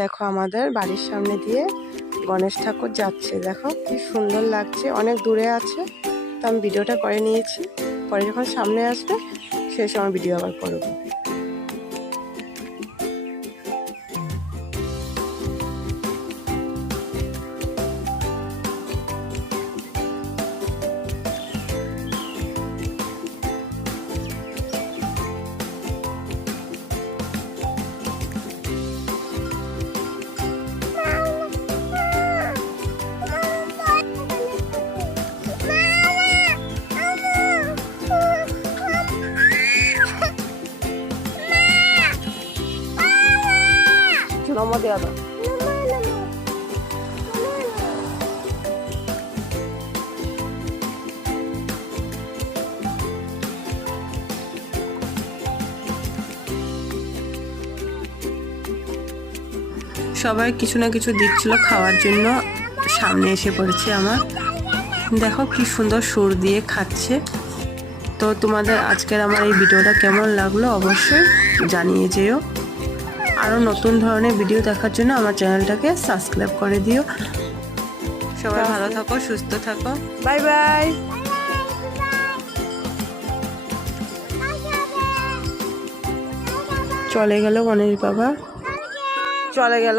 দেখো আমাদের বাড়ির সামনে দিয়ে গণেশ ঠাকুর যাচ্ছে। দেখো কি সুন্দর লাগছে, অনেক দূরে আছে তো আমি ভিডিওটা করে নিয়েছি। পরে যখন সামনে আসবে সেই সময় ভিডিও আবার করবো। নমো দেওয়া দাও। সবাই কিছু না কিছু দিচ্ছিল খাওয়ার জন্য, সামনে এসে পড়েছে আমার। দেখো কি সুন্দর সুর দিয়ে খাচ্ছে। তো তোমাদের আজকের আমার এই ভিডিওটা কেমন লাগলো অবশ্যই জানিয়ে যেও। আরও নতুন ধরনের ভিডিও দেখার জন্য আমার চ্যানেলটাকে সাবস্ক্রাইব করে দিও। সবাই ভালো থাকো, সুস্থ থাকো, বাই বাই। চলে গেল গণেশ বাবা, চলে গেল।